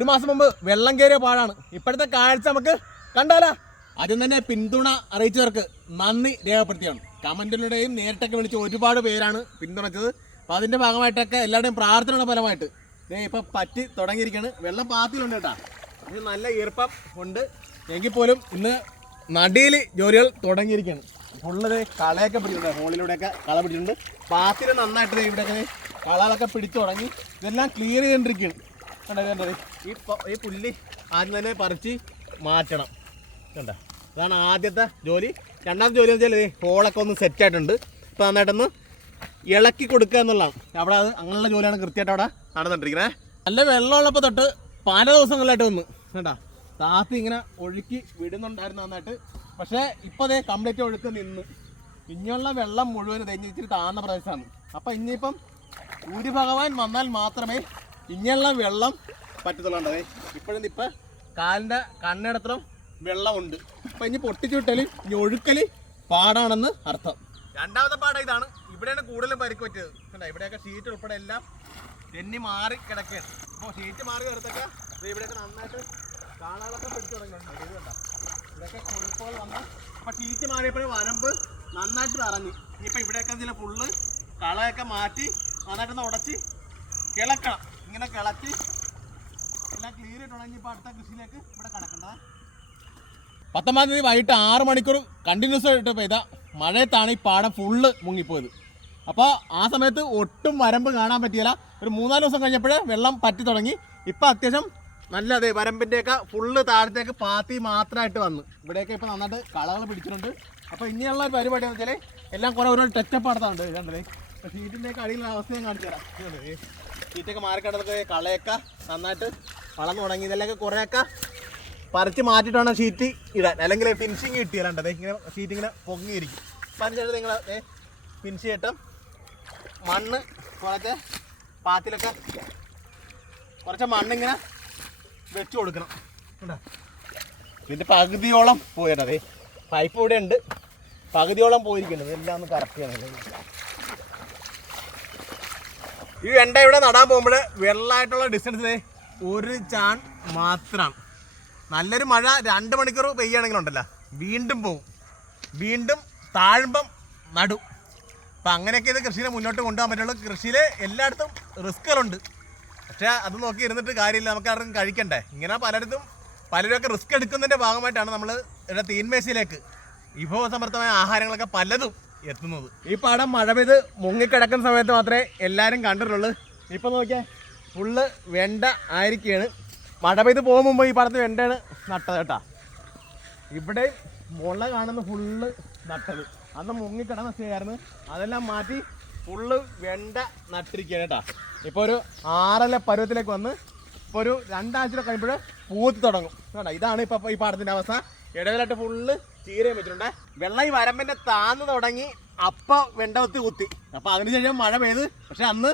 ഒരു മാസം മുമ്പ് വെള്ളം കയറിയ പാടാണ്. ഇപ്പോഴത്തെ കാഴ്ച നമുക്ക് കണ്ടാലാ. ആദ്യം തന്നെ പിന്തുണ അറിയിച്ചവർക്ക് നന്ദി രേഖപ്പെടുത്തിയാണ്. കമന്റിലൂടെയും നേരിട്ടൊക്കെ വിളിച്ച് ഒരുപാട് പേരാണ് പിന്തുണച്ചത്. അപ്പോൾ അതിൻ്റെ ഭാഗമായിട്ടൊക്കെ എല്ലാവരുടെയും പ്രാർത്ഥനയുടെ ഫലമായിട്ട് ഇപ്പം പറ്റി തുടങ്ങിയിരിക്കുകയാണ്. വെള്ളം പാത്തിലുണ്ട് കേട്ടോ. ഇത് നല്ല ഈർപ്പം ഉണ്ട് എങ്കിൽ പോലും ഇന്ന് നടിയിൽ ജോലികൾ തുടങ്ങിയിരിക്കുകയാണ്. ഫുള്ളത് കളയൊക്കെ പിടിച്ചിട്ടുണ്ട്, ഹോളിലൂടെയൊക്കെ കള പിടിച്ചിട്ടുണ്ട്. പാത്തിൽ നന്നായിട്ട് ഇവിടെയൊക്കെ കളകളൊക്കെ പിടിച്ചു തുടങ്ങി. ഇതെല്ലാം ക്ലിയർ ചെയ്തുകൊണ്ടിരിക്കുകയാണ്. കണ്ടത് ഈ പുല്ല് ആദ്യം തന്നെ പറിച്ച് മാറ്റണം. കണ്ട, അതാണ് ആദ്യത്തെ ജോലി. രണ്ടാമത്തെ ജോലി എന്ന് വെച്ചാൽ ഹോളൊക്കെ ഒന്ന് സെറ്റായിട്ടുണ്ട്. ഇപ്പോൾ നന്നായിട്ടൊന്ന് ഇളക്കി കൊടുക്കുക എന്നുള്ളതാണ്. അവിടെ അത് അങ്ങനെയുള്ള ജോലിയാണ് കൃത്യമായിട്ട് അവിടെ നടന്നിട്ടിരിക്കുന്നത്. നല്ല വെള്ളമുള്ളപ്പോൾ തൊട്ട് പല ദിവസങ്ങളിലായിട്ട് വന്ന് കേട്ടാ താത്തി ഇങ്ങനെ ഒഴുക്കി വിടുന്നുണ്ടായിരുന്നു നന്നായിട്ട്. പക്ഷേ ഇപ്പോൾ അതേ കംപ്ലീറ്റ് ഒഴുക്ക് നിന്നു. ഇനിയുള്ള വെള്ളം മുഴുവൻ ഇച്ചിരി താഴ്ന്ന പ്രദേശമാണ്. അപ്പം ഇനിയിപ്പം സൂര്യഭഗവാൻ വന്നാൽ മാത്രമേ ഇനിയുള്ള വെള്ളം പറ്റത്തുള്ളൂ. ഇപ്പോഴും ഇപ്പം കാലിൻ്റെ കണ്ണിടത്തോളം വെള്ളമുണ്ട്. അപ്പം ഇനി പൊട്ടിച്ചു വിട്ടാൽ ഇനി ഒഴുക്കൽ പാടാണെന്ന് അർത്ഥം. രണ്ടാമത്തെ പാഠം ഇതാണ്. ഇവിടെയാണ് കൂടുതലും പരിക്ക് പറ്റിയത്. കണ്ടോ, ഇവിടെയൊക്കെ ഷീറ്റ് ഉൾപ്പെടെ എല്ലാം തെന്നി മാറി കിടക്കുകയാണ്. അപ്പോൾ ഷീറ്റ് മാറി കിടത്തൊക്കെ ഇവിടെയൊക്കെ നന്നായിട്ട് കാണാതൊക്കെ പിടിച്ചു തുടങ്ങിയിട്ടുണ്ട്. ഇത് കണ്ടോ, ഇവിടെയൊക്കെ കൊഴുപ്പുകൾ വന്ന് അപ്പോൾ ഷീറ്റ് മാറിയപ്പോഴേ വരമ്പ് നന്നായിട്ട് നിറഞ്ഞു. ഇനിയിപ്പോൾ ഇവിടെയൊക്കെ ചില ഫുള്ള് കളയൊക്കെ മാറ്റി നന്നായിട്ടൊന്ന് ഉടച്ച് കിളക്കണം. ഇങ്ങനെ കിളച്ച് എല്ലാം ക്ലിയർ ചെയ്തിട്ടുണ്ടെങ്കിൽ ഇപ്പോൾ അടുത്ത കൃഷിയിലേക്ക് ഇവിടെ കിടക്കേണ്ടത്. 19-ാം തീയതി വൈകിട്ട് 6 മണിക്കൂർ കണ്ടിന്യൂസ് ആയിട്ട് പെയ്ത മഴയത്താണ് ഈ പാടം ഫുള്ള് മുങ്ങിപ്പോയത്. അപ്പോൾ ആ സമയത്ത് ഒട്ടും വരമ്പ് കാണാൻ പറ്റിയില്ല. ഒരു 3-4 ദിവസം കഴിഞ്ഞപ്പോൾ വെള്ളം പറ്റി തുടങ്ങി. ഇപ്പം അത്യാവശ്യം നല്ല അതെ വരമ്പിൻ്റെയൊക്കെ ഫുള്ള് താഴത്തേക്ക് പാത്തി മാത്രമായിട്ട് വന്നു. ഇവിടെയൊക്കെ ഇപ്പോൾ നന്നായിട്ട് കളകൾ പിടിച്ചിട്ടുണ്ട്. അപ്പോൾ ഇനിയുള്ള പരിപാടി എന്ന് വെച്ചാൽ എല്ലാം കുറേ ഒരുപാട് ടച്ചപ്പ് നടത്താറുണ്ട്. ഇതുണ്ടല്ലേ, ഷീറ്റിൻ്റെയൊക്കെ അടിയിലുള്ള അവസ്ഥ ഞാൻ കാണിച്ചു തരാം. ഷീറ്റൊക്കെ മാറിക്കിടന്നൊക്കെ കളയൊക്കെ നന്നായിട്ട് വളർന്നു തുടങ്ങി. ഇതെല്ലാം കുറേയൊക്കെ പറിച്ച് മാറ്റിയിട്ടാണ് ഷീറ്റ് ഇടാൻ, അല്ലെങ്കിൽ ഫിനിഷിങ് കിട്ടിയാലുണ്ടത് ഇങ്ങനെ ഷീറ്റ് ഇങ്ങനെ പൊങ്ങിയിരിക്കും. അപ്പം അതിനുശേഷം നിങ്ങൾ ഫിനിഷ് ചെയ്തിട്ട് മണ്ണ് കുറച്ച് പാത്തിലൊക്കെ കുറച്ച് മണ്ണിങ്ങനെ വെച്ച് കൊടുക്കണം. കേട്ടോ, ഇതിൻ്റെ പകുതിയോളം പോയിട്ടതേ പൈപ്പ് ഇവിടെ ഉണ്ട്, പകുതിയോളം പോയിരിക്കുന്നത്. എല്ലാം ഒന്ന് കറക്റ്റ് ചെയ്യണം. ഈ വെണ്ട ഇവിടെ നടാൻ പോകുമ്പോൾ വെള്ളമായിട്ടുള്ള ഡിസ്റ്റൻസ് 1 ചാൺ മാത്രമാണ്. നല്ലൊരു മഴ 2 മണിക്കൂർ പെയ്യുകയാണെങ്കിലുണ്ടല്ലോ വീണ്ടും പോവും, വീണ്ടും താഴുമ്പം നടും. അപ്പം അങ്ങനെയൊക്കെ ഇത് കൃഷിയെ മുന്നോട്ട് കൊണ്ടുപോകാൻ പറ്റുള്ളൂ. കൃഷിയിൽ എല്ലായിടത്തും റിസ്ക്കുകളുണ്ട്. പക്ഷേ അത് നോക്കി ഇരുന്നിട്ട് കാര്യമില്ല, നമുക്ക് ആർക്കും കഴിക്കണ്ടേ. ഇങ്ങനെ പലരുമൊക്കെ റിസ്ക് എടുക്കുന്നതിൻ്റെ ഭാഗമായിട്ടാണ് നമ്മൾ ഇവിടെ തീന്മേശയിലേക്ക് വിഭവസമൃദ്ധമായ ആഹാരങ്ങളൊക്കെ പലതും എത്തുന്നത്. ഈ പാടം മഴ പെയ്ത് മുങ്ങിക്കിടക്കുന്ന സമയത്ത് മാത്രമേ എല്ലാവരും കണ്ടിട്ടുള്ളൂ. ഇപ്പം നോക്കിയാൽ ഫുള്ള് വെണ്ട ആയിരിക്കുകയാണ്. മഴ പെയ്ത് പോകും മുമ്പ് ഈ പാടത്ത് വെണ്ടയാണ് നട്ടത് കേട്ടാ. ഇവിടെ മുള കാണുന്ന ഫുള്ള് നട്ടത് അന്ന് മുങ്ങിക്കിടന്ന സ്ഥിതിയായിരുന്നു. അതെല്ലാം മാറ്റി ഫുള്ള് വെണ്ട നട്ടിരിക്കുകയാണ് കേട്ടാ. ഇപ്പോൾ ഒരു 6 പരുവത്തിലേക്ക് വന്ന് ഇപ്പോൾ ഒരു 2 ആഴ്ച കഴിയുമ്പോൾ പൂത്ത് തുടങ്ങും കേട്ടോ. ഇതാണ് ഇപ്പോൾ ഈ പാടത്തിൻ്റെ അവസ്ഥ. ഇടവിലായിട്ട് ഫുള്ള് ചീരയും വെച്ചിട്ടുണ്ട്. വെള്ളം ഈ വരമ്പിൻ്റെ താന്ന് തുടങ്ങി അപ്പം വെണ്ട കുത്തി. അപ്പോൾ അതിനുശേഷം മഴ പെയ്ത്, പക്ഷെ അന്ന്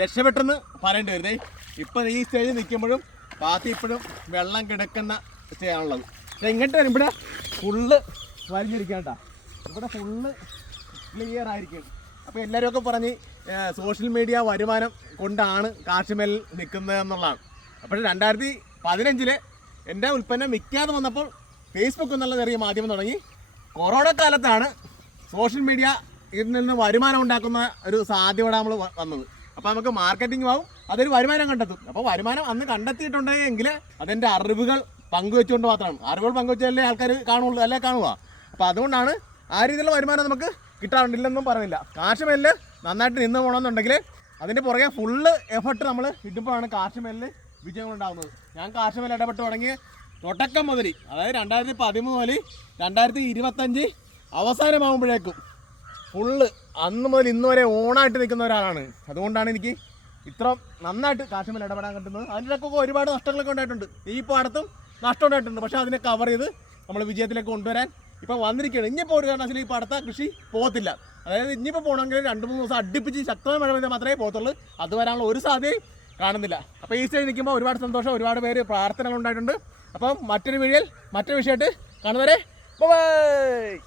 രക്ഷപ്പെട്ടെന്ന് പറയേണ്ടി വരുന്നേ. ഇപ്പം ഈ സ്റ്റേജിൽ നിൽക്കുമ്പോഴും പാത്തി ഇപ്പോഴും വെള്ളം കിടക്കുന്ന സ്റ്റേജാണുള്ളത്. പക്ഷേ ഇങ്ങോട്ട് വരുമ്പോൾ ഫുള്ള് വലിഞ്ഞിരിക്കുക കേട്ടോ. ഇവിടെ ഫുള്ള് ക്ലിയർ ആയിരിക്കും. അപ്പോൾ എല്ലാവരും പറഞ്ഞ് സോഷ്യൽ മീഡിയ വരുമാനം കൊണ്ടാണ് കാർഷികമേൽ നിൽക്കുന്നത് എന്നുള്ളതാണ്. അപ്പോൾ 2015 എൻ്റെ ഉൽപ്പന്നം വിൽക്കാതെ വന്നപ്പോൾ ഫേസ്ബുക്ക് എന്നുള്ള ചെറിയ മാധ്യമം തുടങ്ങി. കൊറോണ കാലത്താണ് സോഷ്യൽ മീഡിയ ഇതിൽ നിന്ന് വരുമാനം ഉണ്ടാക്കുന്ന ഒരു സാധ്യത നമ്മൾ വന്നത്. അപ്പോൾ നമുക്ക് മാർക്കറ്റിംഗ് ആവും, അതൊരു വരുമാനം കണ്ടെത്തും. അപ്പോൾ വരുമാനം അന്ന് കണ്ടെത്തിയിട്ടുണ്ടെങ്കിൽ അതെൻ്റെ അറിവുകൾ പങ്കുവെച്ചുകൊണ്ട് മാത്രമാണ്. അറിവുകൾ പങ്കുവെച്ചാലേ ആൾക്കാർ കാണുള്ളൂ, അല്ലേ കാണുക. അപ്പോൾ അതുകൊണ്ടാണ് ആ രീതിയിലുള്ള വരുമാനം നമുക്ക് കിട്ടാറുണ്ടില്ലെന്നും പറയുന്നില്ല. കാർഷികമേലിൽ നന്നായിട്ട് നിന്ന് പോകണമെന്നുണ്ടെങ്കിൽ അതിൻ്റെ പുറകെ ഫുള്ള് എഫർട്ട് നമ്മൾ ഇടുമ്പോഴാണ് കാർഷികമേലിൽ വിജയങ്ങളുണ്ടാകുന്നത്. ഞാൻ കാർഷികമേൽ ഇടപെട്ട് തുടങ്ങിയ തുടക്കം മുതൽ, അതായത് 2013 മുതൽ 2025 അവസാനമാകുമ്പോഴേക്കും ഫുള്ള് അന്ന് മുതൽ ഇന്ന് വരെ ഓണായിട്ട് നിൽക്കുന്ന ഒരാളാണ്. അതുകൊണ്ടാണ് എനിക്ക് ഇത്ര നന്നായിട്ട് കാർഷികമേൽ ഇടപെടാൻ കിട്ടുന്നത്. അതിൻ്റെയൊക്കെ ഒരുപാട് നഷ്ടങ്ങളൊക്കെ ഉണ്ടായിട്ടുണ്ട്. ഈ പാടത്തും നഷ്ടം ഉണ്ടായിട്ടുണ്ട്. പക്ഷേ അതിനെ കവർ ചെയ്ത് നമ്മൾ വിജയത്തിലേക്ക് കൊണ്ടുവരാൻ ഇപ്പം വന്നിരിക്കുകയാണ്. ഇനിയിപ്പോൾ ഒരു കാരണവശാലും ഈ പാടത്തെ കൃഷി പോകത്തില്ല. അതായത് ഇനിയിപ്പോൾ പോകണമെങ്കിൽ 2-3 ദിവസം അടുപ്പിച്ച് ശക്തമായ മഴ പെയ്താൽ മാത്രമേ പോകത്തുള്ളൂ. അത് വരാനുള്ള ഒരു സാധ്യതയും കാണുന്നില്ല. അപ്പോൾ ഈ സ്റ്റേജിൽ നിൽക്കുമ്പോൾ ഒരുപാട് സന്തോഷം, ഒരുപാട് പേര് പ്രാർത്ഥനകൾ ഉണ്ടായിട്ടുണ്ട്. അപ്പം മറ്റൊരു വീഡിയോയിൽ മറ്റൊരു വിഷയമായിട്ട് കാണുന്നവരെ ബൈ.